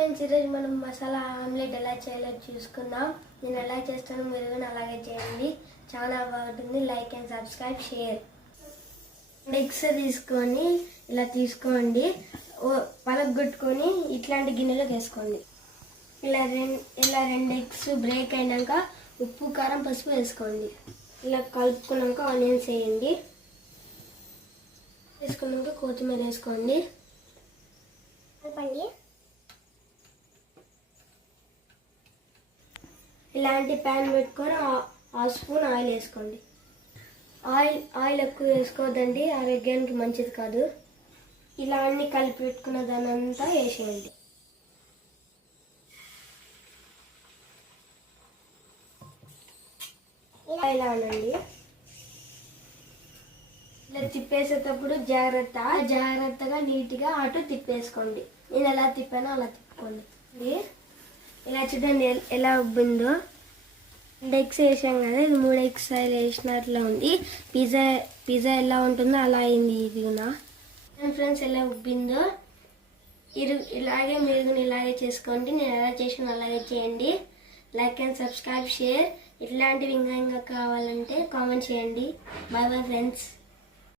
Friends, ఈరోజు మనం masala omelette ఎలా చేయాలో చూసుకుందాం. నేను ఎలా చేస్తానో మీరు కూడా అలాగే చేయండి. చాలా బాగుంటుంది. Like and subscribe, share. Eggs తీసుకొని ఇలా తీసుకోండి, పలగొట్టుకొని ఇట్లాంటి గిన్నెలో వేసుకోండి. ఇలా రెండు ఎగ్స్ బ్రేక్ అయినాక ఉప్పు, కారం, పసుపు వేసుకోండి. ఇలా కలుపుకున్నాక ఆనియన్స్ వేయండి. వేసుకున్నాక కొత్తిమీర వేసుకోండి. ఇలాంటి ప్యాన్ పెట్టుకొని హాఫ్ స్పూన్ ఆయిల్ వేసుకోండి. ఆయిల్ ఎక్కువ వేసుకోవద్దండి, ఆరోగ్యానికి మంచిది కాదు. ఇలా అన్ని కలిపి పెట్టుకున్న దాని అంతా వేసేయండి. ఇలా అనండి. ఇలా తిప్పేసేటప్పుడు జాగ్రత్తగా నీట్గా అటు తిప్పేసుకోండి. నేను ఎలా తిప్పానో అలా తిప్పుకోండి. ఇలా చూడండి ఎలా ఉబ్బిందో. 2 ఎగ్స్ వేసాం కదా, ఇది 3 ఎగ్స్ వేసినట్లు ఉంది. పిజ్జా ఎలా ఉంటుందో అలా అయింది ఇది కూడా. ఫ్రెండ్స్, ఎలా ఉబ్బిందో ఇలాగే మీరు ఇలాగే చేసుకోండి. నేను ఎలా చేసినా అలాగే చేయండి. Like and subscribe, share. ఇట్లాంటివి ఇంకా కావాలంటే కామెంట్ చేయండి. Bye bye friends.